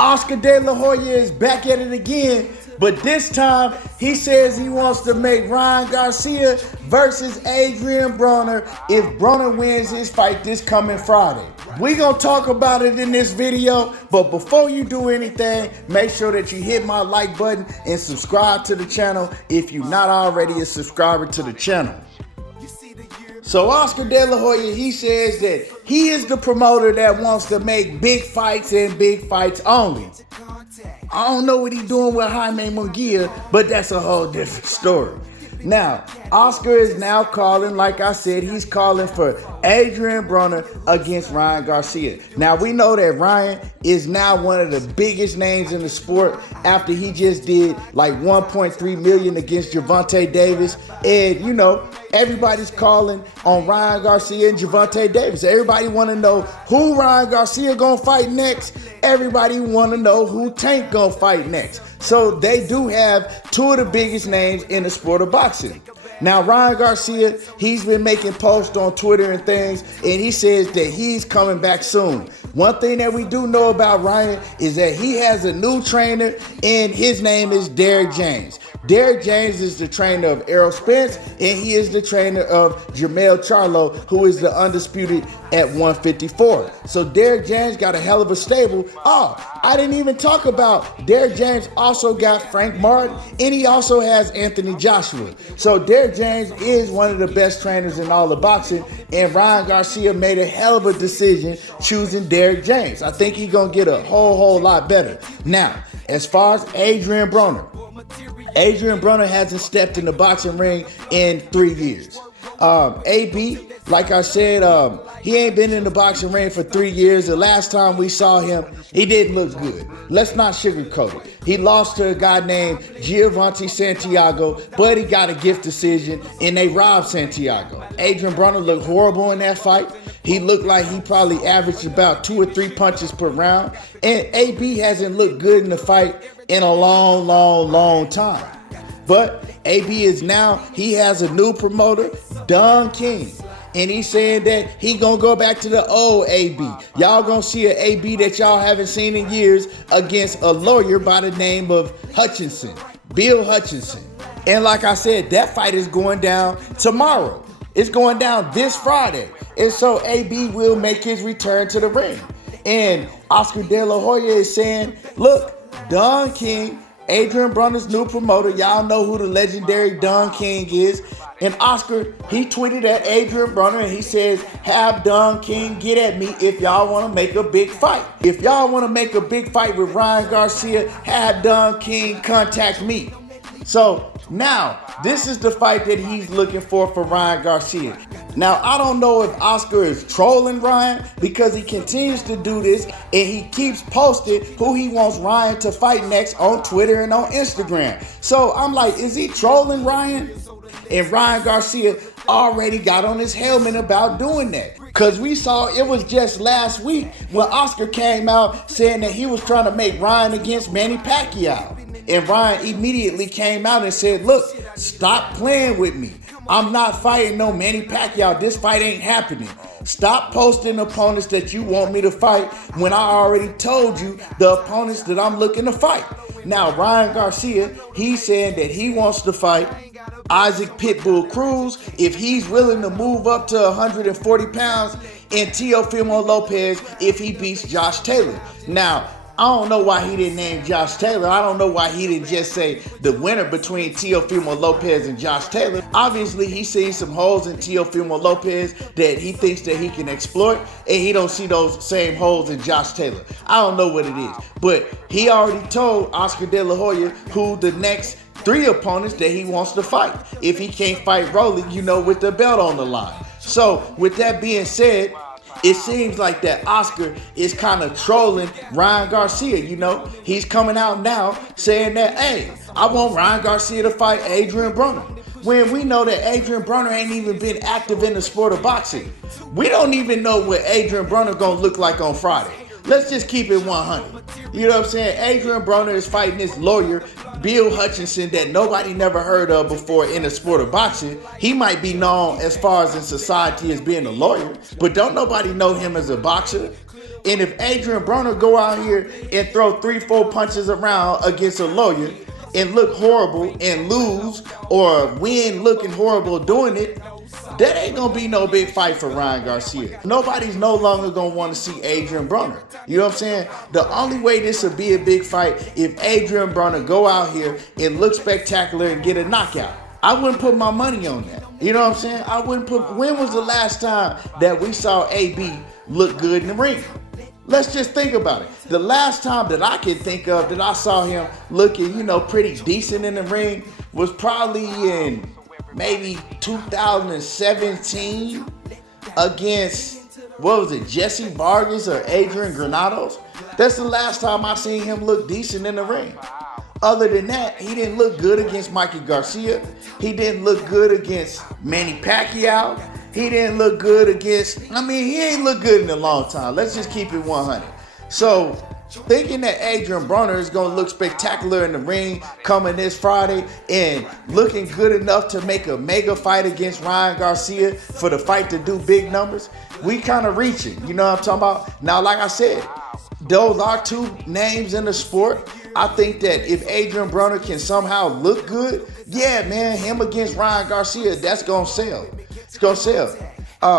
Oscar De La Hoya is back at it again, but this time he says he wants to make Ryan Garcia versus Adrien Broner if Broner wins his fight this coming Friday. We're going to talk about it in this video, but before you do anything, make sure that you hit my like button and subscribe to the channel if you're not already a subscriber to the channel. So Oscar De La Hoya, he says that he is the promoter that wants to make big fights and big fights only. I don't know what he's doing with Jaime Munguia, but that's a whole different story. Now, Oscar is now calling, like I said, he's calling for Adrien Broner against Ryan Garcia. Now, we know that Ryan is now one of the biggest names in the sport after he just did like 1.3 million against Gervonta Davis. And, you know, everybody's calling on Ryan Garcia and Gervonta Davis. Everybody want to know who Ryan Garcia gonna fight next. Everybody want to know who Tank gonna fight next. So they do have two of the biggest names in the sport of boxing. Now, Ryan Garcia, he's been making posts on Twitter and things, and he says that he's coming back soon. One thing that we do know about Ryan is that he has a new trainer, and his name is Derrick James. Derrick James is the trainer of Errol Spence, and he is the trainer of Jermell Charlo, who is the undisputed at 154. So Derrick James got a hell of a stable. Oh, I didn't even talk about Derrick James also got Frank Martin, and he also has Anthony Joshua. So Derrick James is one of the best trainers in all of boxing, and Ryan Garcia made a hell of a decision choosing Derrick James. I think he's going to get a whole lot better. Now, as far as Adrien Broner hasn't stepped in the boxing ring in 3 years. AB, like I said, he ain't been in the boxing ring for 3 years. The last time we saw him, he didn't look good. Let's not sugarcoat it. He lost to a guy named Gervonta Santiago, but he got a gift decision, and they robbed Santiago. Adrien Broner looked horrible in that fight. He looked like he probably averaged about 2 or 3 punches per round. And AB hasn't looked good in the fight in a long time. But AB is now, he has a new promoter, Don King. And he's saying that he gonna go back to the old AB. Y'all gonna see an AB that y'all haven't seen in years against a lawyer by the name of Hutchinson, Bill Hutchinson. And like I said, that fight is going down tomorrow. It's going down this Friday. And so AB will make his return to the ring. And Oscar De La Hoya is saying, look, Don King, Adrien Broner's new promoter, y'all know who the legendary Don King is. And Oscar, he tweeted at Adrien Broner and he says, have Don King get at me if y'all want to make a big fight. If y'all want to make a big fight with Ryan Garcia, have Don King contact me. So now, this is the fight that he's looking for Ryan Garcia. Now, I don't know if Oscar is trolling Ryan because he continues to do this and he keeps posting who he wants Ryan to fight next on Twitter and on Instagram. So I'm like, is he trolling Ryan? And Ryan Garcia already got on his helmet about doing that. Because we saw it was just last week when Oscar came out saying that he was trying to make Ryan against Manny Pacquiao. And Ryan immediately came out and said, look, stop playing with me. I'm not fighting no Manny Pacquiao. This fight ain't happening. Stop posting opponents that you want me to fight when I already told you the opponents that I'm looking to fight. Now, Ryan Garcia, he's saying that he wants to fight Isaac Pitbull Cruz if he's willing to move up to 140 pounds, and Teofimo Lopez if he beats Josh Taylor. Now, I don't know why he didn't name Josh Taylor. I don't know why he didn't just say the winner between Teofimo Lopez and Josh Taylor. Obviously, he sees some holes in Teofimo Lopez that he thinks that he can exploit, and he don't see those same holes in Josh Taylor. I don't know what it is, but he already told Oscar De La Hoya who the next 3 opponents that he wants to fight. If he can't fight Rolly, you know, with the belt on the line. So, with that being said, it seems like that Oscar is kind of trolling Ryan Garcia, you know. He's coming out now saying that, hey, I want Ryan Garcia to fight Adrien Broner. When we know that Adrien Broner ain't even been active in the sport of boxing. We don't even know what Adrien Broner gonna look like on Friday. Let's just keep it 100. You know what I'm saying? Adrien Broner is fighting this lawyer, Bill Hutchinson, that nobody never heard of before in the sport of boxing. He might be known as far as in society as being a lawyer, but don't nobody know him as a boxer. And if Adrien Broner go out here and throw 3-4 punches around against a lawyer and look horrible and lose or win looking horrible doing it, that ain't gonna be no big fight for Ryan Garcia. Nobody's no longer gonna want to see Adrien Broner. You know what I'm saying? The only way this would be a big fight if Adrien Broner go out here and look spectacular and get a knockout. I wouldn't put my money on that. You know what I'm saying? When was the last time that we saw AB look good in the ring? Let's just think about it. The last time that I can think of that I saw him looking, pretty decent in the ring was probably in maybe 2017 against, Jesse Vargas or Adrian Granados. That's the last time I seen him look decent in the ring. Other than that, he didn't look good against Mikey Garcia. He didn't look good against Manny Pacquiao. He didn't look good against, he ain't looked good in a long time. Let's just keep it 100. So, thinking that Adrien Broner is going to look spectacular in the ring coming this Friday and looking good enough to make a mega fight against Ryan Garcia for the fight to do big numbers, we kind of reaching. You know what I'm talking about? Now, like I said, those are two names in the sport. I think that if Adrien Broner can somehow look good, yeah, man, him against Ryan Garcia, that's going to sell. It's going to sell.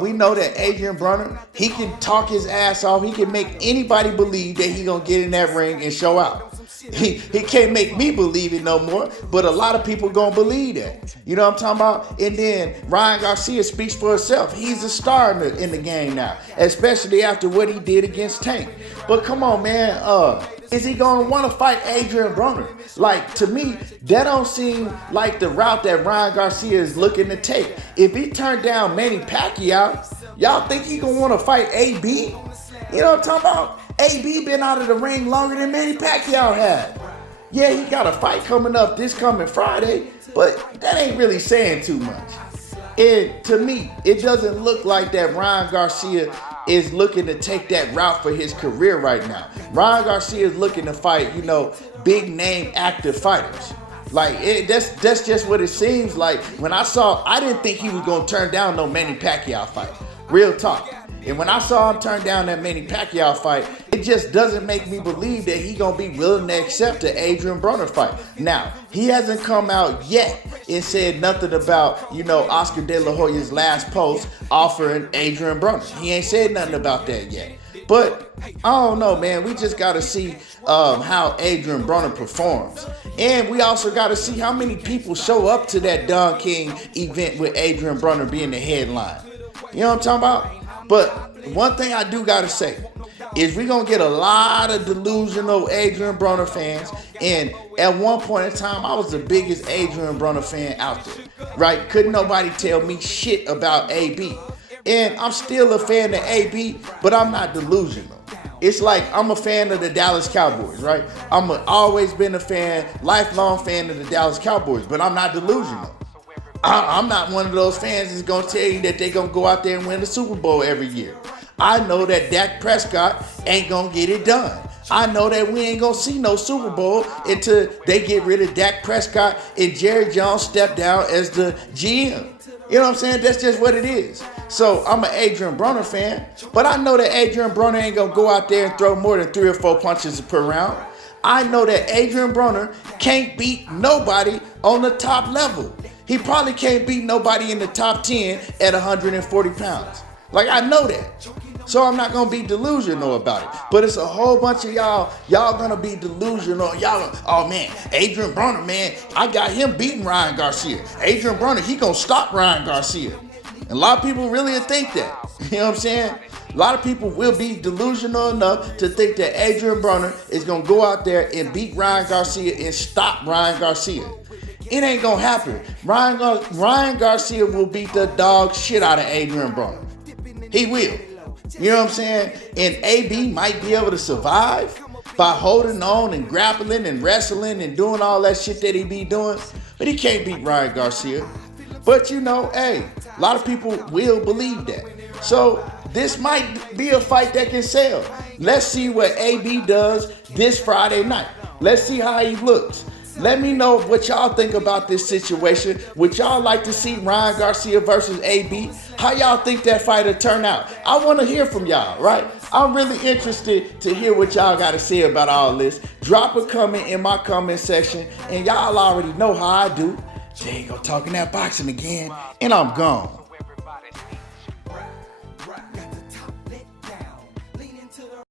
We know that Adrien Broner, he can talk his ass off. He can make anybody believe that he going to get in that ring and show out. He can't make me believe it no more, but a lot of people going to believe that. You know what I'm talking about? And then Ryan Garcia speaks for himself. He's a star in the game now, especially after what he did against Tank. But come on, man. Is he going to want to fight Adrien Broner? Like, to me, that don't seem like the route that Ryan Garcia is looking to take. If he turned down Manny Pacquiao, y'all think he going to want to fight AB? You know what I'm talking about? AB been out of the ring longer than Manny Pacquiao had. Yeah, he got a fight coming up this coming Friday, but that ain't really saying too much. And to me, it doesn't look like that Ryan Garcia is looking to take that route for his career right now. Ryan Garcia is looking to fight, big name active fighters. Like, that's just what it seems like. When I didn't think he was going to turn down no Manny Pacquiao fight. Real talk. And when I saw him turn down that Manny Pacquiao fight, it just doesn't make me believe that he gonna be willing to accept the Adrien Broner fight. Now, he hasn't come out yet and said nothing about, Oscar De La Hoya's last post offering Adrien Broner. He ain't said nothing about that yet. But I don't know, man. We just gotta see how Adrien Broner performs. And we also gotta see how many people show up to that Don King event with Adrien Broner being the headline. You know what I'm talking about? But one thing I do gotta say is we're gonna get a lot of delusional Adrien Broner fans. And at one point in time, I was the biggest Adrien Broner fan out there, right? Couldn't nobody tell me shit about AB. And I'm still a fan of AB, but I'm not delusional. It's like I'm a fan of the Dallas Cowboys, right? Always been a fan, lifelong fan of the Dallas Cowboys, but I'm not delusional. I'm not one of those fans that's going to tell you that they're going to go out there and win the Super Bowl every year. I know that Dak Prescott ain't going to get it done. I know that we ain't going to see no Super Bowl until they get rid of Dak Prescott and Jerry Jones step down as the GM. You know what I'm saying? That's just what it is. So I'm an Adrien Broner fan, but I know that Adrien Broner ain't going to go out there and throw more than 3 or 4 punches per round. I know that Adrien Broner can't beat nobody on the top level. He probably can't beat nobody in the top 10 at 140 pounds. Like, I know that. So I'm not going to be delusional about it. But it's a whole bunch of y'all going to be delusional. Oh man, Adrien Broner, man, I got him beating Ryan Garcia. Adrien Broner, he going to stop Ryan Garcia. And a lot of people really think that. You know what I'm saying? A lot of people will be delusional enough to think that Adrien Broner is going to go out there and beat Ryan Garcia and stop Ryan Garcia. It ain't gonna happen. Ryan Garcia will beat the dog shit out of Adrien Broner. He will. You know what I'm saying? And AB might be able to survive by holding on and grappling and wrestling and doing all that shit that he be doing. But he can't beat Ryan Garcia. But hey, a lot of people will believe that. So this might be a fight that can sell. Let's see what AB does this Friday night. Let's see how he looks. Let me know what y'all think about this situation. Would y'all like to see Ryan Garcia versus AB? How y'all think that fight will turn out? I want to hear from y'all, right? I'm really interested to hear what y'all got to say about all this. Drop a comment in my comment section, and y'all already know how I do. There you go, talking that boxing again, and I'm gone.